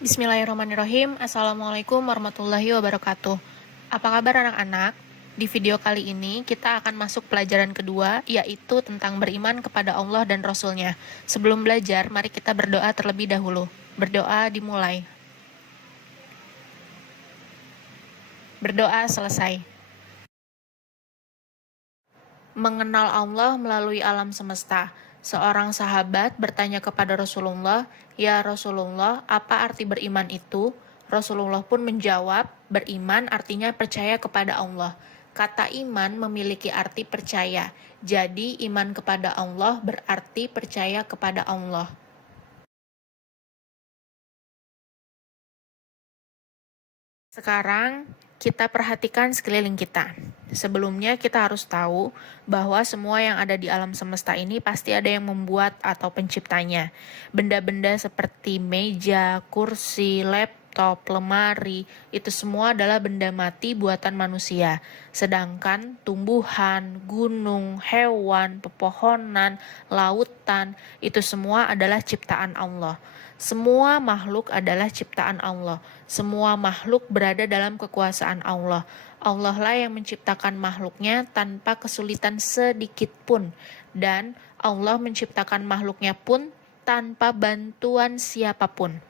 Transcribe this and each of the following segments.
Bismillahirrahmanirrahim. Assalamualaikum warahmatullahi wabarakatuh. Apa kabar anak-anak? Di video kali ini kita akan masuk pelajaran kedua, yaitu tentang beriman kepada Allah dan Rasul-Nya. Sebelum belajar, mari kita berdoa terlebih dahulu. Berdoa dimulai. Berdoa selesai. Mengenal Allah melalui alam semesta. Seorang sahabat bertanya kepada Rasulullah, "Ya Rasulullah, apa arti beriman itu?" Rasulullah pun menjawab, "Beriman artinya percaya kepada Allah." Kata iman memiliki arti percaya. Jadi iman kepada Allah berarti percaya kepada Allah. Sekarang kita perhatikan sekeliling kita. Sebelumnya kita harus tahu bahwa semua yang ada di alam semesta ini pasti ada yang membuat atau penciptanya. Benda-benda seperti meja, kursi, laptop, lemari, itu semua adalah benda mati buatan manusia. Sedangkan tumbuhan, gunung, hewan, pepohonan, lautan, itu semua adalah ciptaan Allah. Semua makhluk adalah ciptaan Allah. Semua makhluk berada dalam kekuasaan Allah. Allah lah yang menciptakan makhluknya tanpa kesulitan sedikit pun. Dan Allah menciptakan makhluknya pun tanpa bantuan siapapun.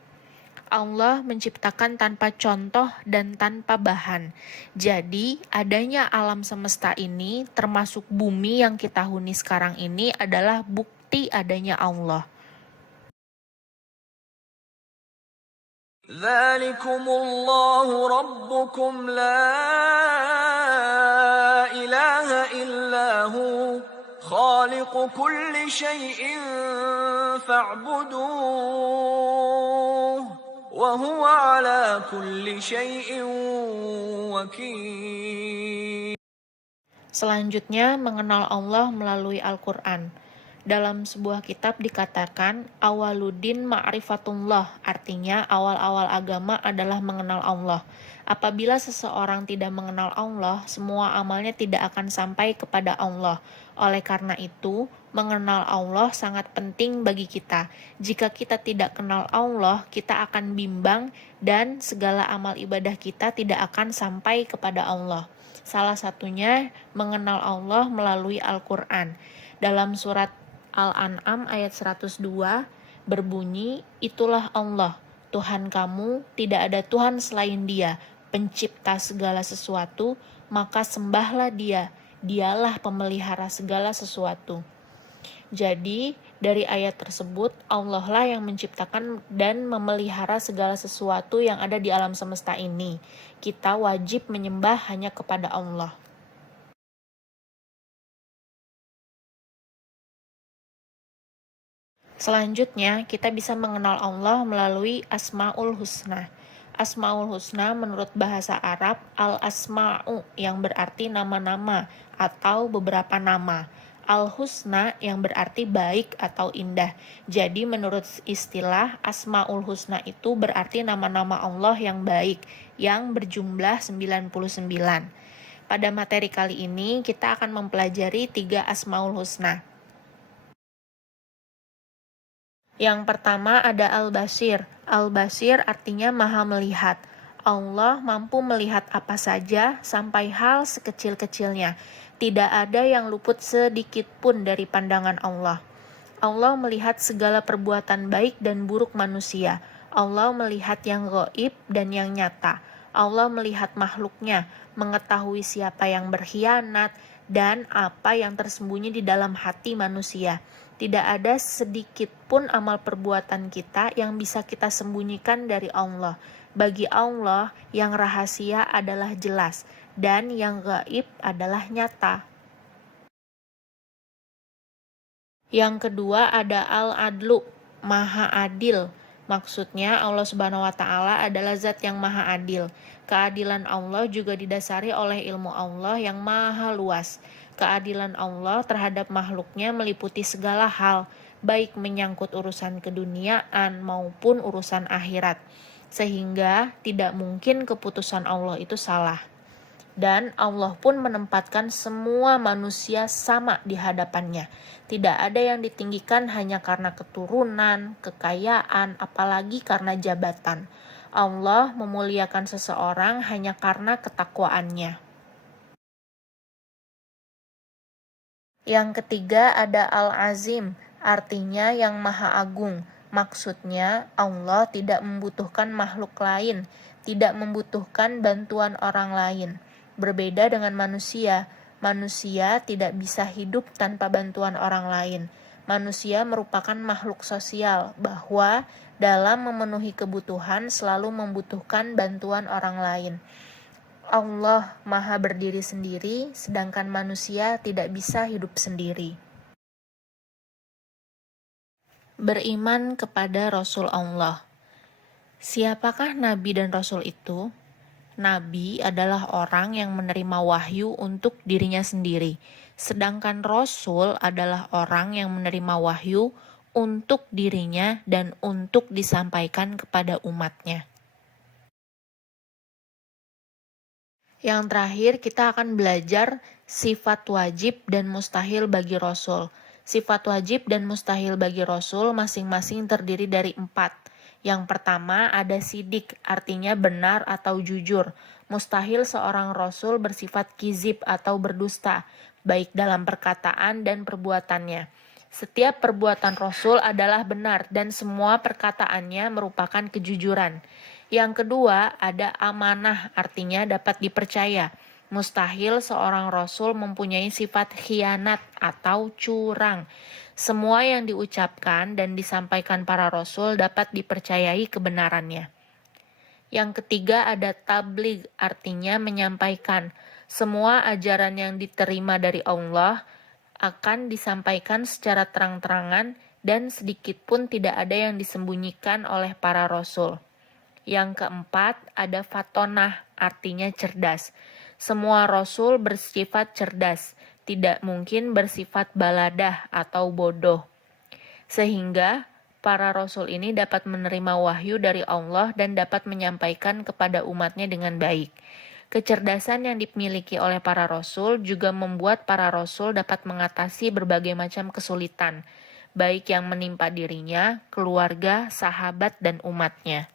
Allah menciptakan tanpa contoh dan tanpa bahan. Jadi, adanya alam semesta ini, termasuk bumi yang kita huni sekarang ini, adalah bukti adanya Allah. ذلكم الله ربكم لا إله إلا هو خالق كل شيء فاعبدوه وهو على كل شيء وكيل. Selanjutnya, mengenal Allah melalui Al-Quran. Dalam sebuah kitab dikatakan, awaluddin ma'rifatullah, artinya awal-awal agama adalah mengenal Allah. Apabila seseorang tidak mengenal Allah, semua amalnya tidak akan sampai kepada Allah. Oleh karena itu, mengenal Allah sangat penting bagi kita. Jika kita tidak kenal Allah, kita akan bimbang dan segala amal ibadah kita tidak akan sampai kepada Allah. Salah satunya mengenal Allah melalui Al-Quran. Dalam surat Al-An'am ayat 102 berbunyi, "Itulah Allah, Tuhan kamu, tidak ada Tuhan selain Dia, pencipta segala sesuatu, maka sembahlah Dia, Dialah pemelihara segala sesuatu." Jadi, dari ayat tersebut, Allah lah yang menciptakan dan memelihara segala sesuatu yang ada di alam semesta ini. Kita wajib menyembah hanya kepada Allah. Selanjutnya, kita bisa mengenal Allah melalui Asma'ul Husna. Asma'ul Husna menurut bahasa Arab al-asma'u yang berarti nama-nama atau beberapa nama. Al-Husna yang berarti baik atau indah. Jadi menurut istilah Asma'ul Husna itu berarti nama-nama Allah yang baik yang berjumlah 99. Pada materi kali ini kita akan mempelajari 3 Asma'ul Husna. Yang pertama ada Al-Basir. Al-Basir artinya maha melihat. Allah mampu melihat apa saja sampai hal sekecil-kecilnya. Tidak ada yang luput sedikit pun dari pandangan Allah. Allah melihat segala perbuatan baik dan buruk manusia. Allah melihat yang gaib dan yang nyata. Allah melihat makhluknya, mengetahui siapa yang berkhianat dan apa yang tersembunyi di dalam hati manusia. Tidak ada sedikit pun amal perbuatan kita yang bisa kita sembunyikan dari Allah. Bagi Allah, yang rahasia adalah jelas dan yang gaib adalah nyata. Yang kedua ada Al-Adlu, Maha Adil. Maksudnya Allah Subhanahu wa taala adalah zat yang maha adil. Keadilan Allah juga didasari oleh ilmu Allah yang maha luas. Keadilan Allah terhadap makhluknya meliputi segala hal, baik menyangkut urusan keduniaan maupun urusan akhirat. Sehingga tidak mungkin keputusan Allah itu salah. Dan Allah pun menempatkan semua manusia sama di hadapannya. Tidak ada yang ditinggikan hanya karena keturunan, kekayaan, apalagi karena jabatan. Allah memuliakan seseorang hanya karena ketakwaannya. Yang ketiga ada Al-Azim, artinya yang Maha Agung. Maksudnya Allah tidak membutuhkan makhluk lain, tidak membutuhkan bantuan orang lain. Berbeda dengan manusia, manusia tidak bisa hidup tanpa bantuan orang lain. Manusia merupakan makhluk sosial, bahwa dalam memenuhi kebutuhan selalu membutuhkan bantuan orang lain. Allah Maha berdiri sendiri, sedangkan manusia tidak bisa hidup sendiri. Beriman kepada Rasul Allah. Siapakah Nabi dan Rasul itu? Nabi adalah orang yang menerima wahyu untuk dirinya sendiri, sedangkan Rasul adalah orang yang menerima wahyu untuk dirinya dan untuk disampaikan kepada umatnya. Yang terakhir, kita akan belajar sifat wajib dan mustahil bagi Rasul. Sifat wajib dan mustahil bagi Rasul masing-masing terdiri dari 4. Yang pertama ada sidik, artinya benar atau jujur. Mustahil seorang Rasul bersifat kizib atau berdusta, baik dalam perkataan dan perbuatannya. Setiap perbuatan Rasul adalah benar dan semua perkataannya merupakan kejujuran. Yang kedua, ada amanah, artinya dapat dipercaya. Mustahil seorang Rasul mempunyai sifat khianat atau curang. Semua yang diucapkan dan disampaikan para Rasul dapat dipercayai kebenarannya. Yang ketiga ada tabligh, artinya menyampaikan. Semua ajaran yang diterima dari Allah akan disampaikan secara terang-terangan dan sedikit pun tidak ada yang disembunyikan oleh para Rasul. Yang keempat, ada fatonah, artinya cerdas. Semua Rasul bersifat cerdas, tidak mungkin bersifat baladah atau bodoh. Sehingga, para Rasul ini dapat menerima wahyu dari Allah dan dapat menyampaikan kepada umatnya dengan baik. Kecerdasan yang dimiliki oleh para Rasul juga membuat para Rasul dapat mengatasi berbagai macam kesulitan, baik yang menimpa dirinya, keluarga, sahabat, dan umatnya.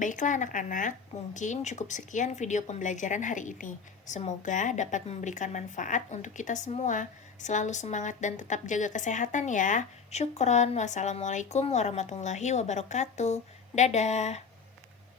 Baiklah anak-anak, mungkin cukup sekian video pembelajaran hari ini. Semoga dapat memberikan manfaat untuk kita semua. Selalu semangat dan tetap jaga kesehatan ya. Syukron. Wassalamualaikum warahmatullahi wabarakatuh. Dadah.